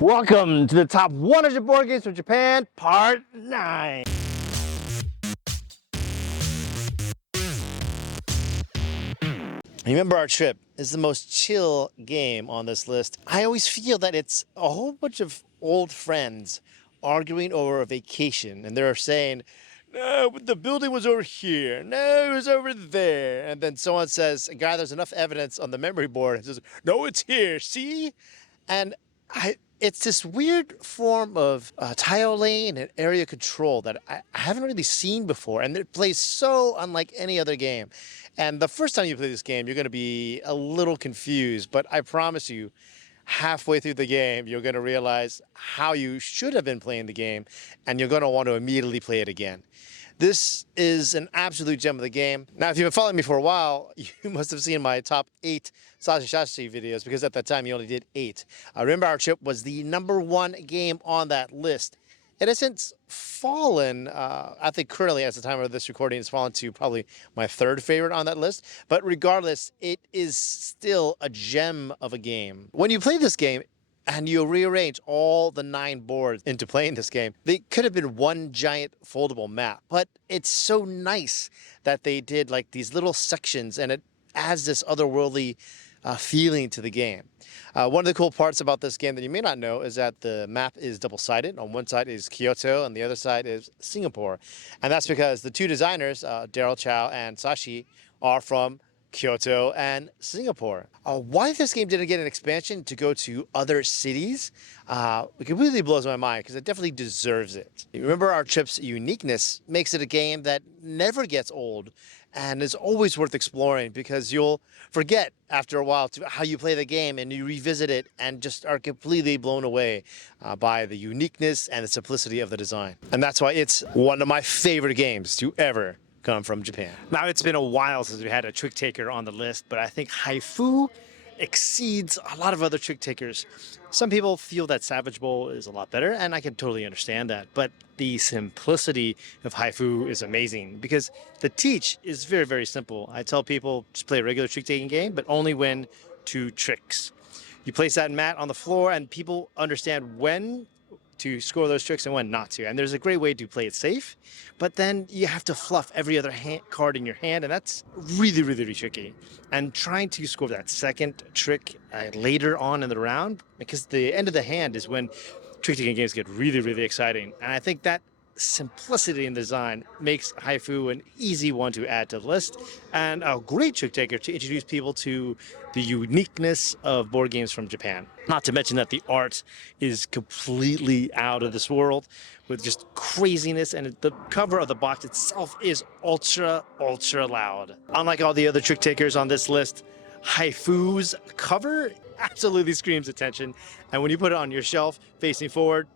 Welcome to the top 100 board games from Japan, part 9. Remember Our Trip is the most chill game on this list. I always feel that it's a whole bunch of old friends arguing over a vacation, and they're saying, no, but the building was over here. No, it was over there. And then someone says, guy, there's enough evidence on the memory board. And says, no, it's here. See? And it's this weird form of tile laying and area control that I haven't really seen before, and it plays so unlike any other game. And the first time you play this game, you're going to be a little confused, but I promise you, halfway through the game, you're going to realize how you should have been playing the game, and you're going to want to immediately play it again. This is an absolute gem of the game. Now, if you've been following me for a while, you must have seen my top 8 Sashi videos, because at that time you only did 8. Remember Our Trip was the #1 game on that list. It has since fallen, I think currently at the time of this recording, it's fallen to probably my 3rd favorite on that list. But regardless, it is still a gem of a game. When you play this game, and you rearrange all the 9 boards into playing this game, they could have been one giant foldable map. But it's so nice that they did like these little sections, and it adds this otherworldly feeling to the game. One of the cool parts about this game that you may not know is that the map is double-sided. On one side is Kyoto, and the other side is Singapore. And that's because the 2 designers, Daryl Chow and Sashi, are from Kyoto and Singapore. Why this game didn't get an expansion to go to other cities, it completely blows my mind, because it definitely deserves it. Remember Our Trip's uniqueness makes it a game that never gets old and is always worth exploring, because you'll forget after a while how you play the game, and you revisit it and just are completely blown away by the uniqueness and the simplicity of the design. And that's why it's one of my favorite games to ever come from Japan. Now, it's been a while since we had a trick taker on the list, but I think Hii Fuu exceeds a lot of other trick takers. Some people feel that Savage Bowl is a lot better, and I can totally understand that, but the simplicity of Hii Fuu is amazing, because the teach is very, very simple. I tell people just play a regular trick taking game, but only win 2 tricks. You place that mat on the floor, and people understand when to score those tricks and when not to. And there's a great way to play it safe, but then you have to fluff every other card in your hand, and that's really, really, really tricky. And trying to score that second trick later on in the round, because the end of the hand is when trick-taking games get really, really exciting. And I think that simplicity in design makes Hii Fuu an easy one to add to the list, and a great trick taker to introduce people to the uniqueness of board games from Japan. Not to mention that the art is completely out of this world, with just craziness, and the cover of the box itself is ultra, ultra loud. Unlike all the other trick takers on this list, Hii Fuu's cover absolutely screams attention, and when you put it on your shelf facing forward,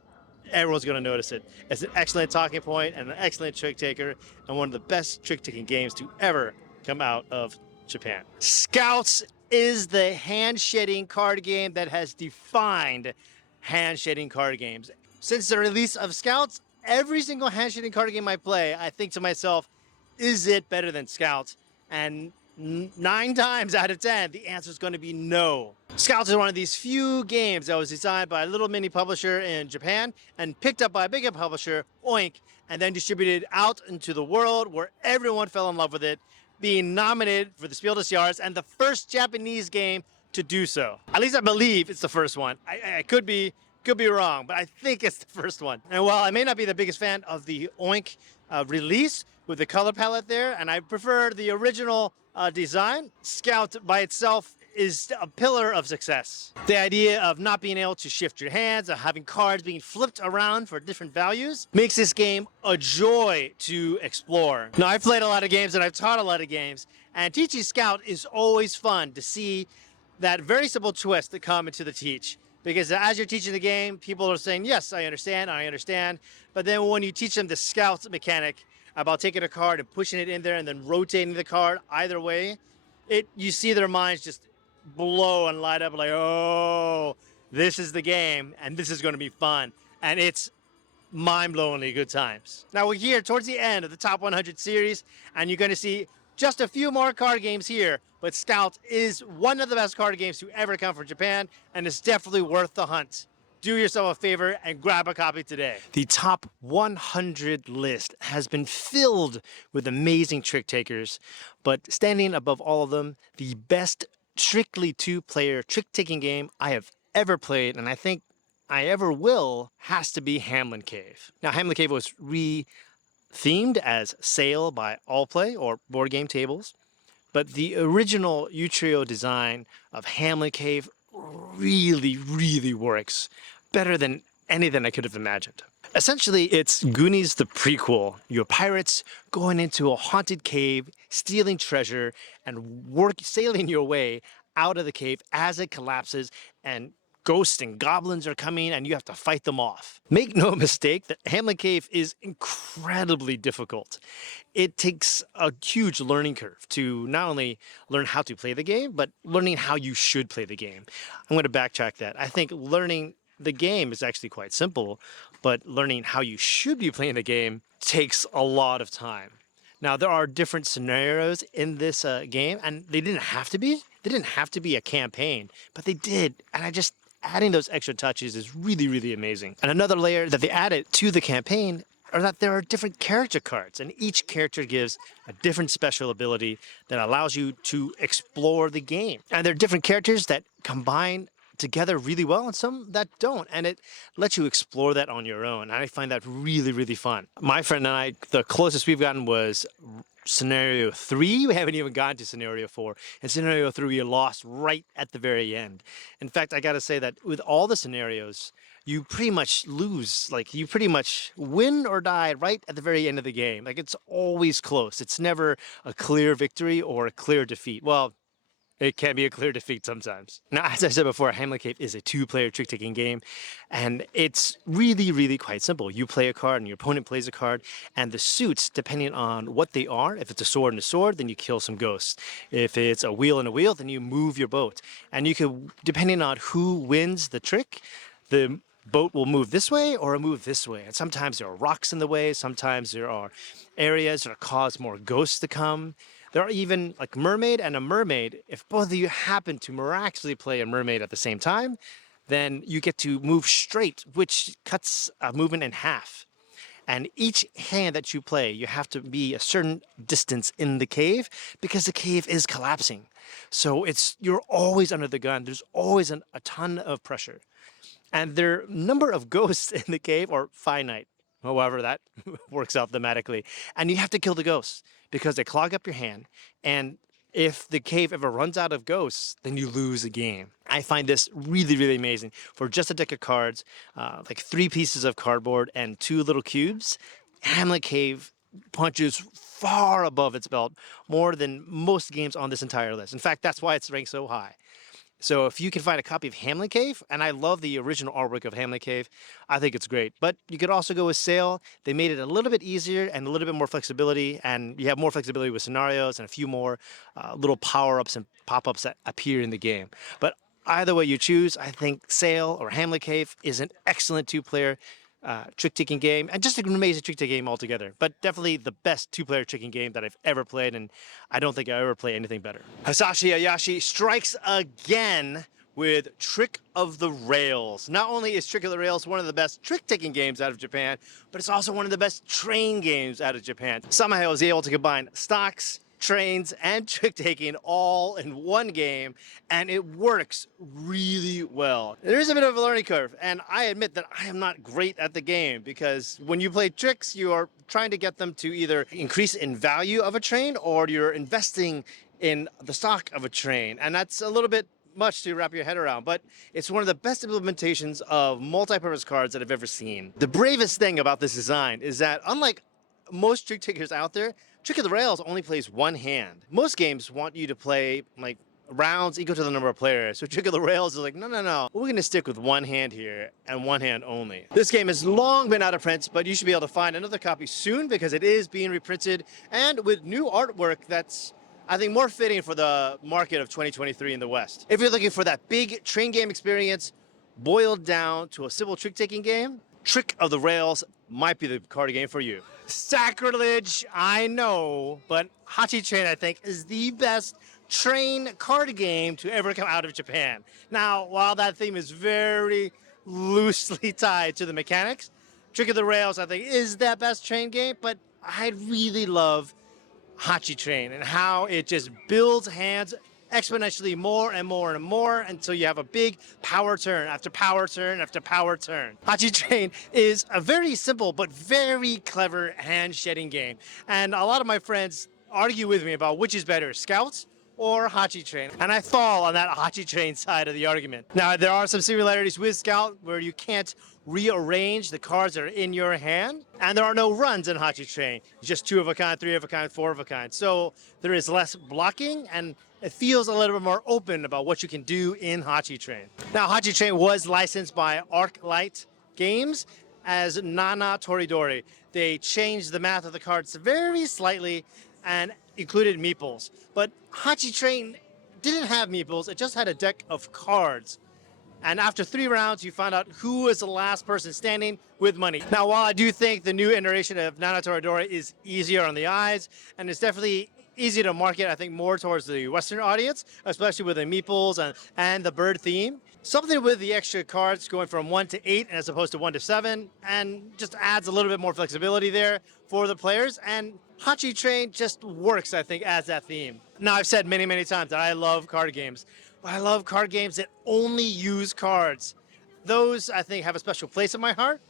everyone's going to notice it. It's an excellent talking point and an excellent trick taker, and one of the best trick taking games to ever come out of Japan. Scouts is the hand shading card game that has defined hand shading card games. Since the release of Scouts, every single hand shading card game I play, I think to myself, is it better than Scouts? And 9 times out of 10, the answer is going to be no. Scouts is one of these few games that was designed by a little mini publisher in Japan and picked up by a bigger publisher, Oink, and then distributed out into the world, where everyone fell in love with it, being nominated for the Spiel des Jahres and the first Japanese game to do so. At least I believe it's the first one. I could be wrong, but I think it's the first one. And while I may not be the biggest fan of the Oink release with the color palette there, and I prefer the original design, Scout by itself is a pillar of success. The idea of not being able to shift your hands, of having cards being flipped around for different values, makes this game a joy to explore. Now, I've played a lot of games and I've taught a lot of games, and teaching Scout is always fun to see that very simple twist that come into the teach. Because as you're teaching the game, people are saying, yes, I understand. But then when you teach them the Scout mechanic about taking a card and pushing it in there and then rotating the card either way, you see their minds just blow and light up like, oh, this is the game, and this is going to be fun. And it's mind-blowingly good times. Now, we're here towards the end of the Top 100 series, and you're going to see just a few more card games here, but Scout is one of the best card games to ever come from Japan, and it's definitely worth the hunt. do yourself a favor and grab a copy today. The top 100 list has been filled with amazing trick takers, but standing above all of them, the best strictly two-player trick-taking game I have ever played, and I think I ever will, has to be Hameln Cave. Now, Hameln Cave was themed as Sail by Allplay or board game tables, but the original Utrio design of Hameln Cave really works better than anything I could have imagined. Essentially, it's Goonies the prequel. You're pirates going into a haunted cave, stealing treasure, and sailing your way out of the cave as it collapses, and ghosts and goblins are coming and you have to fight them off. Make no mistake that Hameln Cave is incredibly difficult. It takes a huge learning curve to not only learn how to play the game, but learning how you should play the game. I'm going to backtrack that. I think learning the game is actually quite simple, but learning how you should be playing the game takes a lot of time. Now, there are different scenarios in this game, and they didn't have to be. They didn't have to be a campaign, but they did. And adding those extra touches is really amazing. And another layer that they added to the campaign are that there are different character cards, and each character gives a different special ability that allows you to explore the game. And there are different characters that combine together really well and some that don't, and it lets you explore that on your own. And I find that really fun. My friend and I, the closest we've gotten was scenario 3. We haven't even gotten to scenario 4. And scenario 3 we lost right at the very end. In fact, I gotta say that with all the scenarios, you pretty much lose. Like, you pretty much win or die right at the very end of the game. Like, it's always close. It's never a clear victory or a clear defeat. Well, it can be a clear defeat sometimes. Now, as I said before, Hameln Cave is a two-player trick-taking game, and it's really quite simple. You play a card, and your opponent plays a card, and the suits, depending on what they are, if it's a sword and a sword, then you kill some ghosts. If it's a wheel and a wheel, then you move your boat. And you could, depending on who wins the trick, the boat will move this way or move this way. And sometimes there are rocks in the way, sometimes there are areas that cause more ghosts to come. There are even like mermaid and a mermaid. If both of you happen to miraculously play a mermaid at the same time, then you get to move straight, which cuts a movement in half. And each hand that you play, you have to be a certain distance in the cave because the cave is collapsing. So you're always under the gun. There's always a ton of pressure. And their number of ghosts in the cave are finite, however that works out thematically. And you have to kill the ghosts because they clog up your hand. And if the cave ever runs out of ghosts, then you lose the game. I find this really amazing. For just a deck of cards, like 3 pieces of cardboard and 2 little cubes, Hameln Cave punches far above its belt, more than most games on this entire list. In fact, that's why it's ranked so high. So if you can find a copy of Hameln Cave, and I love the original artwork of Hameln Cave, I think it's great. But you could also go with Sail. They made it a little bit easier and a little bit more flexibility, and you have more flexibility with scenarios and a few more little power-ups and pop-ups that appear in the game. But either way you choose, I think Sail or Hameln Cave is an excellent two-player trick-taking game, and just an amazing trick-taking game altogether. But definitely the best two-player tricking game that I've ever played, and I don't think I ever play anything better. Hisashi Ayashi strikes again with Trick of the Rails. Not only is Trick of the Rails one of the best trick-taking games out of Japan, but it's also one of the best train games out of Japan. Somehow I was able to combine stocks, trains, and trick-taking all in one game, and it works really well. There is a bit of a learning curve, and I admit that I am not great at the game because when you play tricks, you are trying to get them to either increase in value of a train or you're investing in the stock of a train, and that's a little bit much to wrap your head around, but it's one of the best implementations of multi-purpose cards that I've ever seen. The bravest thing about this design is that, unlike most trick takers out there, Trick of the Rails only plays one hand. Most games want you to play like rounds equal to the number of players. So Trick of the Rails is like, no. We're gonna stick with one hand here and one hand only. This game has long been out of print, but you should be able to find another copy soon because it is being reprinted and with new artwork that's, I think, more fitting for the market of 2023 in the West. If you're looking for that big train game experience boiled down to a simple trick-taking game, Trick of the Rails might be the card game for you. Sacrilege, I know, but Hachi Train, I think, is the best train card game to ever come out of Japan. Now, while that theme is very loosely tied to the mechanics. Trick of the Rails, I think, is that best train game, but I really love Hachi Train and how it just builds hands exponentially more and more and more until you have a big power turn after power turn after power turn. Hachi Train is a very simple but very clever hand shedding game. And a lot of my friends argue with me about which is better, Scouts or Hachi Train. And I fall on that Hachi Train side of the argument. Now, there are some similarities with Scout where you can't rearrange the cards that are in your hand, and there are no runs in Hachi Train. Just 2 of a kind, 3 of a kind, 4 of a kind. So there is less blocking, and it feels a little bit more open about what you can do in Hachi Train. Now, Hachi Train was licensed by ArcLight Games as Nana Toridori. They changed the math of the cards very slightly and included meeples. But Hachi Train didn't have meeples, it just had a deck of cards. And after 3 rounds, you find out who was the last person standing with money. Now, while I do think the new iteration of Nana Toridori is easier on the eyes, and it's definitely easy to market, I think, more towards the Western audience, especially with the meeples and the bird theme. Something with the extra cards going from 1 to 8 as opposed to 1 to 7, and just adds a little bit more flexibility there for the players. And Hachi Train just works, I think, as that theme. Now, I've said many, many times that I love card games, but I love card games that only use cards. Those, I think, have a special place in my heart.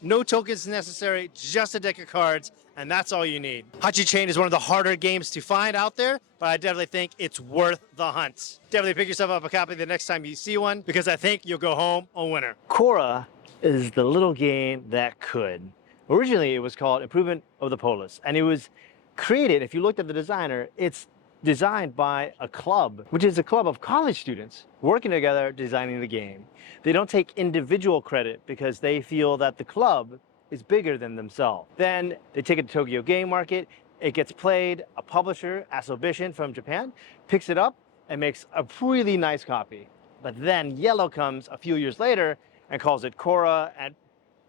No tokens necessary, just a deck of cards, and that's all you need. Hachi Train is one of the harder games to find out there, but I definitely think it's worth the hunt. Definitely pick yourself up a copy the next time you see one, because I think you'll go home a winner. Cora is the little game that could. Originally, it was called Improvement of the Polis, and it was created, if you looked at the designer, it's designed by a club, which is a club of college students working together designing the game. They don't take individual credit because they feel that the club is bigger than themselves. Then they take it to Tokyo Game Market, it gets played, a publisher, Asobition from Japan, picks it up and makes a really nice copy. But then Yellow comes a few years later and calls it Cora and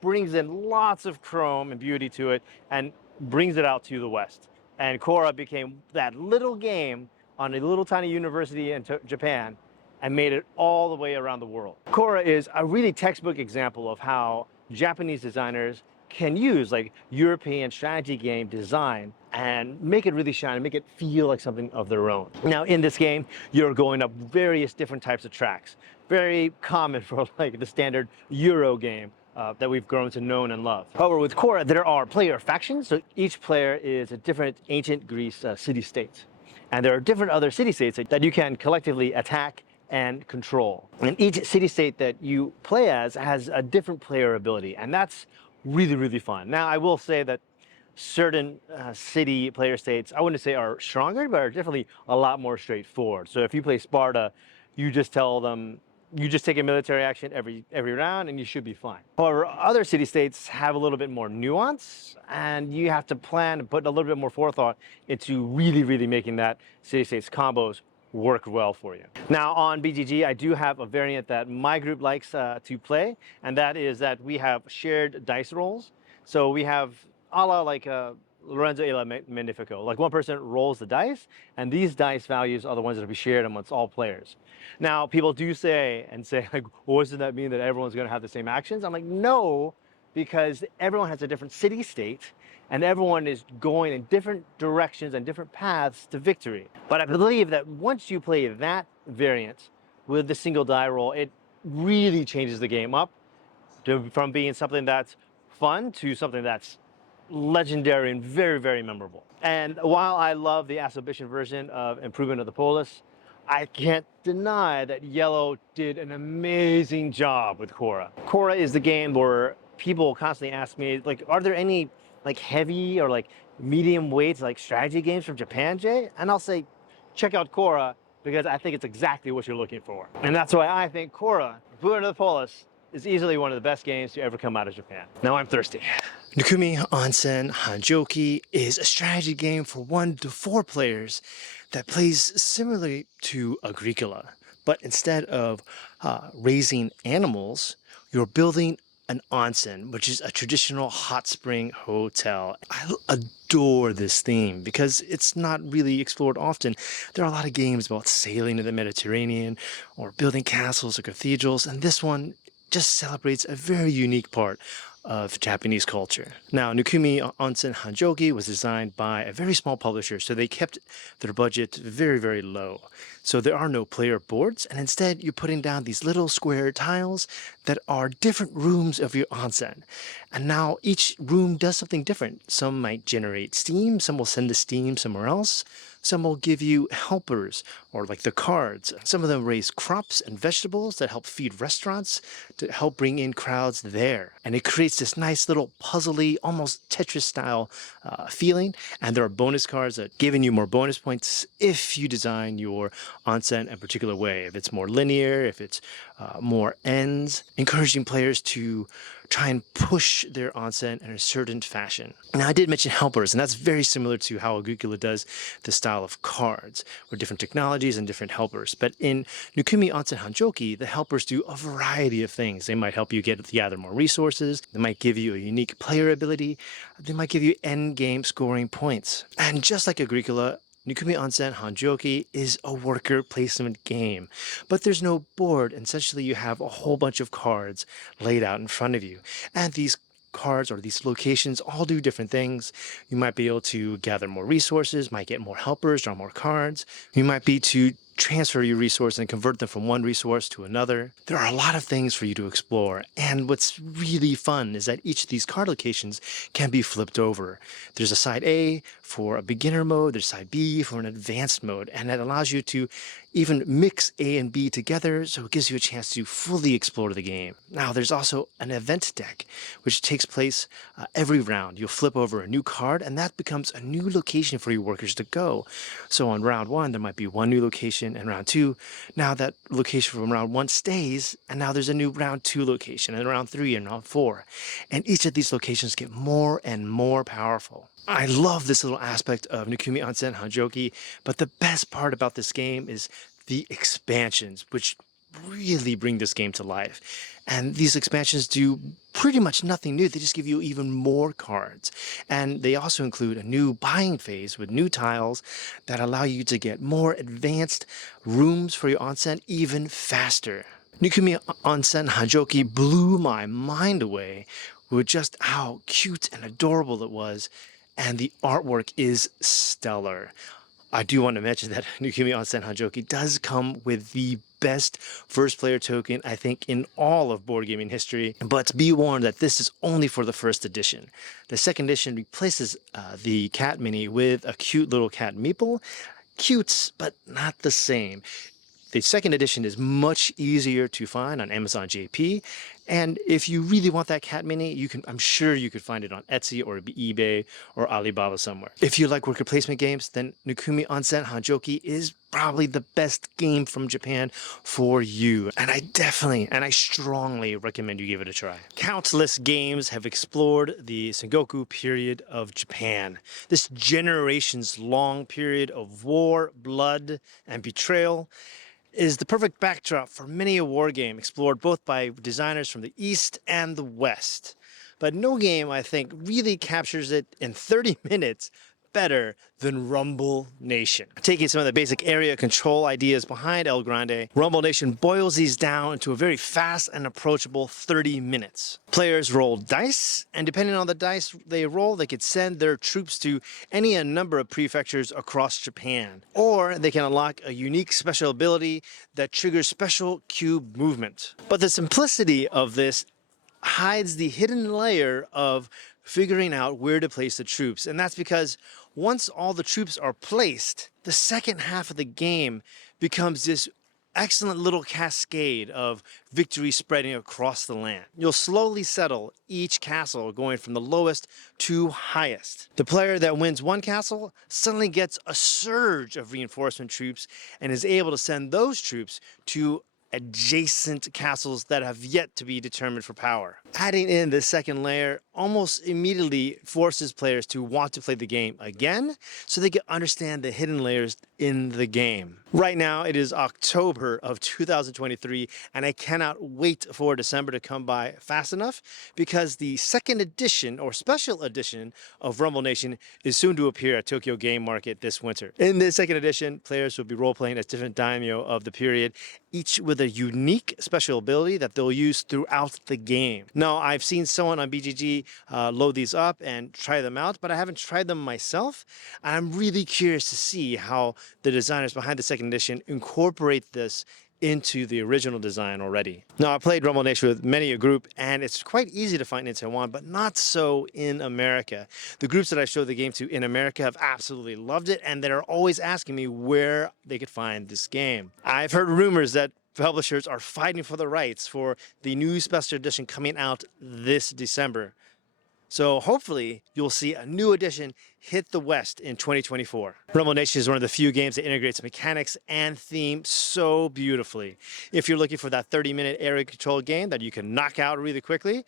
brings in lots of chrome and beauty to it and brings it out to the West. And Cora became that little game on a little tiny university in Japan and made it all the way around the world. Cora is a really textbook example of how Japanese designers can use like European strategy game design and make it really shine and make it feel like something of their own. Now in this game, you're going up various different types of tracks. Very common for like the standard Euro game that we've grown to know and love. However, with Cora, there are player factions. So each player is a different ancient Greece city-state. And there are different other city-states that you can collectively attack and control. And each city-state that you play as has a different player ability. And that's really, really fun. Now, I will say that certain city player states, I wouldn't say are stronger, but are definitely a lot more straightforward. So if you play Sparta, you just tell them, you just take a military action every round and you should be fine. However, other city-states have a little bit more nuance and you have to plan and put a little bit more forethought into really, really making that city-states combos work well for you. Now on BGG, I do have a variant that my group likes to play, and that is that we have shared dice rolls. So we have a la like Lorenzo e la Magnifico. Like one person rolls the dice, and these dice values are the ones that will be shared amongst all players. Now, people do say, like, well, doesn't that mean that everyone's going to have the same actions? I'm like, no, because everyone has a different city state, and everyone is going in different directions and different paths to victory. But I believe that once you play that variant with the single die roll, it really changes the game up from being something that's fun to something that's legendary and very, very memorable. And while I love the Asobition version of Improvement of the Polis, I can't deny that Yellow did an amazing job with Cora. Cora is the game where people constantly ask me, like, are there any like heavy or like medium weight like strategy games from Japan, Jay? And I'll say, check out Cora, because I think it's exactly what you're looking for. And that's why I think Cora, Improvement of the Polis, is easily one of the best games to ever come out of Japan. Now I'm thirsty. Nukumi Onsen Hanjouki is a strategy game for 1 to 4 players that plays similarly to Agricola, but instead of raising animals, you're building an onsen, which is a traditional hot spring hotel. I adore this theme because it's not really explored often. There are a lot of games about sailing in the Mediterranean or building castles or cathedrals, and this one just celebrates a very unique part of Japanese culture. Now, Nukumi Onsen Hanjouki was designed by a very small publisher, so they kept their budget very, very low. So there are no player boards, and instead you're putting down these little square tiles that are different rooms of your onsen. And now each room does something different. Some might generate steam, some will send the steam somewhere else. Some will give you helpers, or like the cards. Some of them raise crops and vegetables that help feed restaurants to help bring in crowds there. And it creates this nice little puzzly, almost Tetris style feeling. And there are bonus cards that giving you more bonus points if you design your onsen a particular way. If it's more linear, if it's more ends, encouraging players to try and push their onsen in a certain fashion. Now, I did mention helpers, and that's very similar to how Agricola does the style of cards, with different technologies and different helpers. But in Nukumi Onsen Hanjouki, the helpers do a variety of things. They might help you gather more resources. They might give you a unique player ability. They might give you end game scoring points. And just like Agricola, Nukumi Onsen Hanjouki is a worker placement game, but there's no board. Essentially, you have a whole bunch of cards laid out in front of you, and these cards or these locations all do different things. You might be able to gather more resources, might get more helpers, draw more cards. You might be to transfer your resource and convert them from one resource to another. There are a lot of things for you to explore, and what's really fun is that each of these card locations can be flipped over. There's a side A for a beginner mode, there's side B for an advanced mode, and that allows you to even mix A and B together, so it gives you a chance to fully explore the game. Now, there's also an event deck, which takes place every round. You'll flip over a new card, and that becomes a new location for your workers to go. So on round 1, there might be one new location, and round 2, now that location from round 1 stays, and now there's a new round 2 location, and round 3 and round 4. And each of these locations get more and more powerful. I love this little aspect of Nukumi Onsen Hanjouki, but the best part about this game is the expansions, which really bring this game to life. And these expansions do pretty much nothing new. They just give you even more cards. And they also include a new buying phase with new tiles that allow you to get more advanced rooms for your onsen even faster. Nukumi Onsen Hanjouki blew my mind away with just how cute and adorable it was, and the artwork is stellar. I do want to mention that Nukumi Onsen Hanjouki does come with the best first player token, I think, in all of board gaming history. But be warned that this is only for the first edition. The second edition replaces the cat mini with a cute little cat meeple. Cute, but not the same. The second edition is much easier to find on Amazon JP, and if you really want that cat mini, I'm sure you could find it on Etsy or eBay or Alibaba somewhere. If you like worker placement games, then Nukumi Onsen Hanjouki is probably the best game from Japan for you. And I strongly recommend you give it a try. Countless games have explored the Sengoku period of Japan. This generations-long period of war, blood, and betrayal is the perfect backdrop for many a war game explored both by designers from the East and the West. But no game, I think, really captures it in 30 minutes better than Rumble Nation. Taking some of the basic area control ideas behind El Grande, Rumble Nation boils these down into a very fast and approachable 30 minutes. Players roll dice, and depending on the dice they roll, they could send their troops to any number of prefectures across Japan. Or they can unlock a unique special ability that triggers special cube movement. But the simplicity of this hides the hidden layer of figuring out where to place the troops. And that's because once all the troops are placed, the second half of the game becomes this excellent little cascade of victory spreading across the land. You'll slowly settle each castle going from the lowest to highest. The player that wins one castle suddenly gets a surge of reinforcement troops and is able to send those troops to adjacent castles that have yet to be determined for power. Adding in the second layer almost immediately forces players to want to play the game again so they can understand the hidden layers in the game. Right now, it is October of 2023, and I cannot wait for December to come by fast enough because the second edition or special edition of Rumble Nation is soon to appear at Tokyo Game Market this winter. In this second edition, players will be role-playing as different daimyo of the period, each with a unique special ability that they'll use throughout the game. Now, I've seen someone on BGG load these up and try them out, but I haven't tried them myself. I'm really curious to see how the designers behind the second edition incorporate this into the original design already. Now, I played Rumble Nation with many a group, and it's quite easy to find in Taiwan, but not so in America. The groups that I showed the game to in America have absolutely loved it, and they're always asking me where they could find this game. I've heard rumors that publishers are fighting for the rights for the new special edition coming out this December. So hopefully you'll see a new edition hit the West in 2024. Rumble Nation is one of the few games that integrates mechanics and theme so beautifully. If you're looking for that 30-minute area control game that you can knock out really quickly,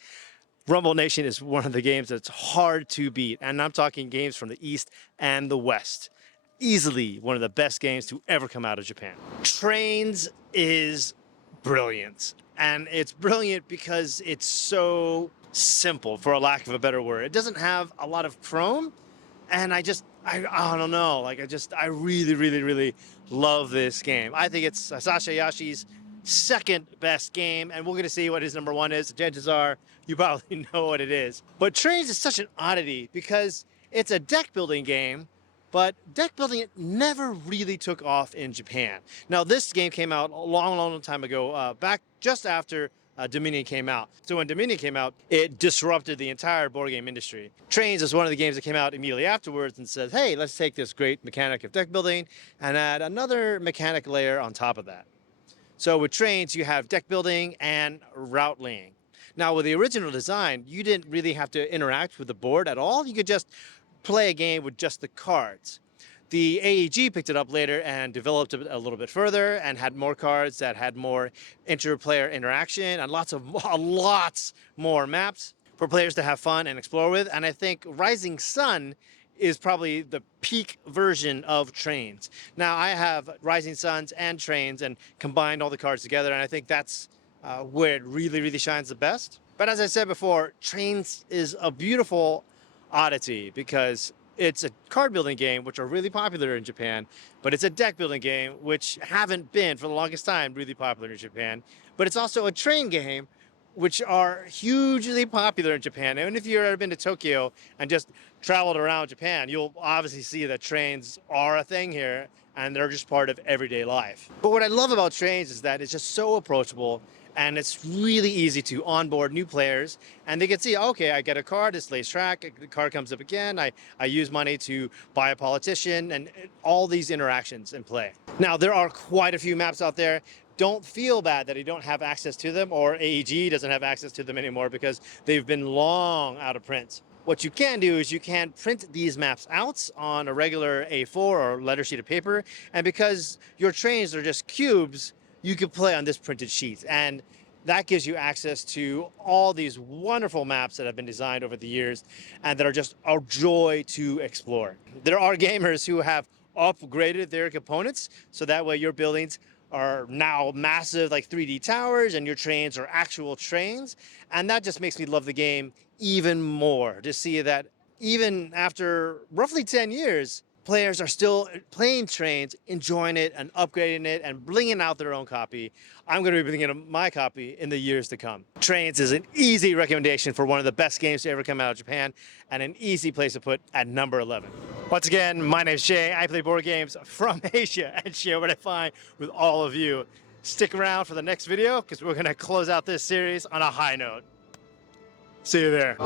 Rumble Nation is one of the games that's hard to beat. And I'm talking games from the East and the West. Easily one of the best games to ever come out of Japan. Trains is brilliant. And it's brilliant because it's so simple, for a lack of a better word. It doesn't have a lot of chrome, and I don't know, like I really love this game. I think it's Sasha Yashi's second best game, and we're gonna see what his number one is. Chances are you probably know what it is. But Trains is such an oddity because it's a deck building game, but deck building never really took off in Japan. Now, this game came out a long time ago, back just after Dominion came out. So when Dominion came out, it disrupted the entire board game industry. Trains is one of the games that came out immediately afterwards and said, hey, let's take this great mechanic of deck building and add another mechanic layer on top of that. So with Trains, you have deck building and route laying. Now, with the original design, you didn't really have to interact with the board at all. You could just play a game with just the cards. The AEG picked it up later and developed it a little bit further and had more cards that had more inter-player interaction and lots more maps for players to have fun and explore with. And I think Rising Sun is probably the peak version of Trains. Now, I have Rising Suns and Trains and combined all the cards together, and I think that's where it really shines the best. But as I said before, Trains is a beautiful oddity because it's a card building game, which are really popular in Japan, but it's a deck building game, which haven't been for the longest time really popular in Japan. But it's also a train game, which are hugely popular in Japan. And if you've ever been to Tokyo and just traveled around Japan, you'll obviously see that trains are a thing here and they're just part of everyday life. But what I love about Trains is that it's just so approachable and it's really easy to onboard new players, and they can see, okay, I get a card, this lays track, the card comes up again, I use money to buy a politician, and all these interactions in play. Now, there are quite a few maps out there. Don't feel bad that you don't have access to them, or AEG doesn't have access to them anymore because they've been long out of print. What you can do is you can print these maps out on a regular A4 or letter sheet of paper, and because your trains are just cubes, you can play on this printed sheet, and that gives you access to all these wonderful maps that have been designed over the years and that are just a joy to explore. There are gamers who have upgraded their components so that way your buildings are now massive, like 3D towers, and your trains are actual trains, and that just makes me love the game even more to see that even after roughly 10 years, players are still playing Trains, enjoying it and upgrading it and bringing out their own copy. I'm going to be bringing out my copy in the years to come. Trains is an easy recommendation for one of the best games to ever come out of Japan and an easy place to put at number 11. Once again, my name's Jay. I play board games from Asia and share what I find with all of you. Stick around for the next video because we're going to close out this series on a high note. See you there.